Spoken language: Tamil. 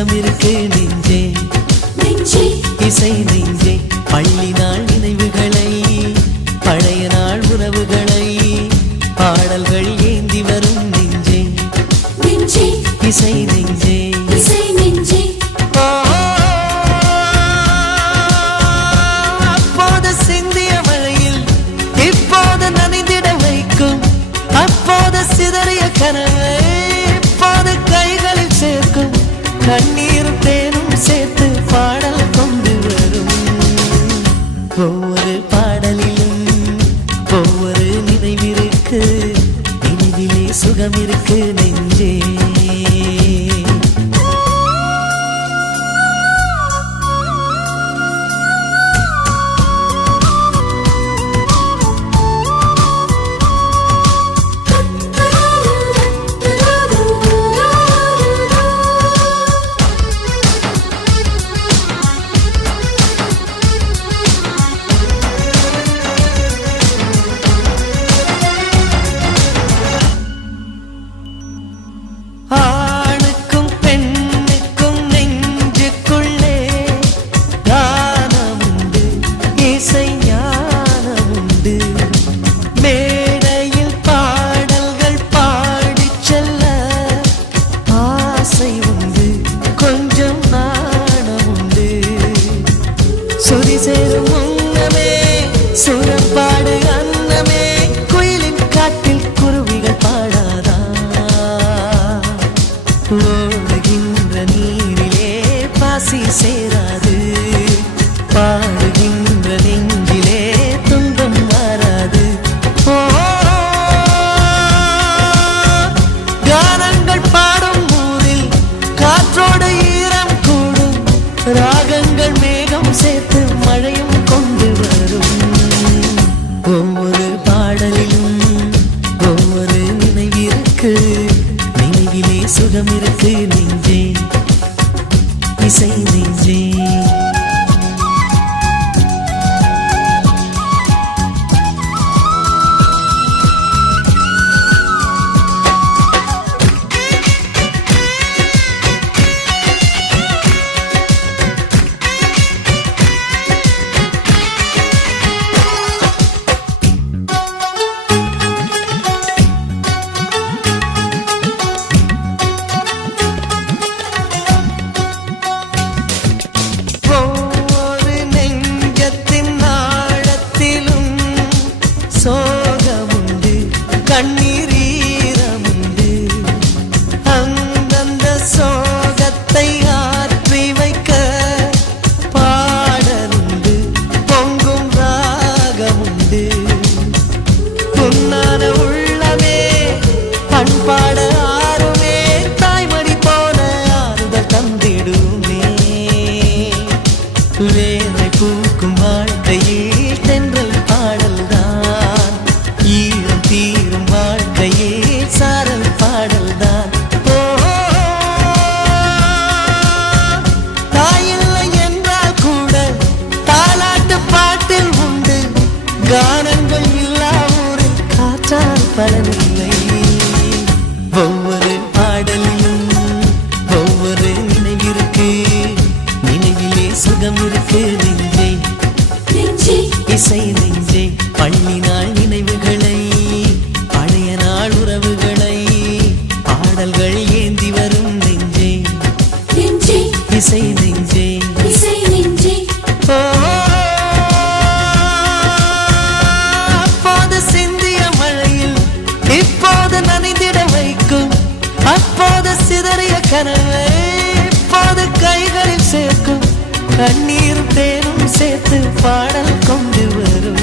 சுகம் இருக்கு நெஞ்சே நெஞ்சே இசை நெஞ்சே பள்ளி நாள் நினைவுகளை பழைய நாள் உறவுகளை பாடல்கள் ஏந்தி வரும் நெஞ்சே நெஞ்சே இசை நெஞ்சே இசை நெஞ்சே அப்போது சிந்திய மழையில் இப்போது நனைந்திட வைக்கும் அப்போது சிதறிய கனவை இப்போது கைகளில் சேர்க்கும் கண்ணீரும் தேனும் சேர்த்து பாடல் கொண்டு வரும் ஒவ்வொரு பாடலிலும் ஒவ்வொரு நினைவிருக்கு நினைவிலே சுகம் இருக்கு நெஞ்சே சுதி சேரும் முன்னமே சுரப்பாடு அன்னமே குயிலின் காட்டில் குருவிகள் பாடாதா ஓடுகின்ற நீரிலே பாசி சேராது பாடுகின்ற நெஞ்சிலே துன்பம் மாறாது கானங்கள் பாடும் ஊரில் காற்றோடு ஈரம் கூடும் ராகங்கள் மேகம் சேர்த்து மழையும் கொண்டு வரும் ஒவ்வொரு பாடலிலும் ஒவ்வொரு நினைவிற்கு நினைவிலே சுகம் இருக்கு நெஞ்சே இசை நெஞ்சே சோகமுண்டு கண்ணீரமுண்டு அந்தந்த சோகத்தை ஆற்றி வைக்க பாடலுண்டு பொங்கும் ராகமுண்டு புன்னான உள்ளமே பண்பாட ஆறுமே தாய்மடி போல ஆறுதல் தந்திடுமே வேலை பூக்கும் வாழ்க்கையில் தென்றல் பாடல் ஈரம் தீரும் வாழ்க்கையே சாரல் பாடல்தான் தாயில்லை என்றால் கூட தாலாட்டு பாட்டில் உண்டு கானங்கள் இல்லா ஊரில் காற்றால் பலனில்லை ஒவ்வொரு பாடலிலும் ஒவ்வொரு நினைவிற்கு நினைவிலே சுகம் இருக்கு நெஞ்சே இசை நெஞ்சே பள்ளி நாள் நினைவுகளை பழைய நாள் உறவுகளை பாடல்கள் ஏந்தி வரும் நெஞ்சே இசை நெஞ்சே இசை நெஞ்சே அப்போது சிந்திய மழையில் இப்போது நனைந்திட வைக்கும் அப்போது சிதறிய கனவை இப்போது கைகளில் சேர்க்கும் கண்ணீரும் தேனும் சேர்த்து பாடல் கொண்டு வரும்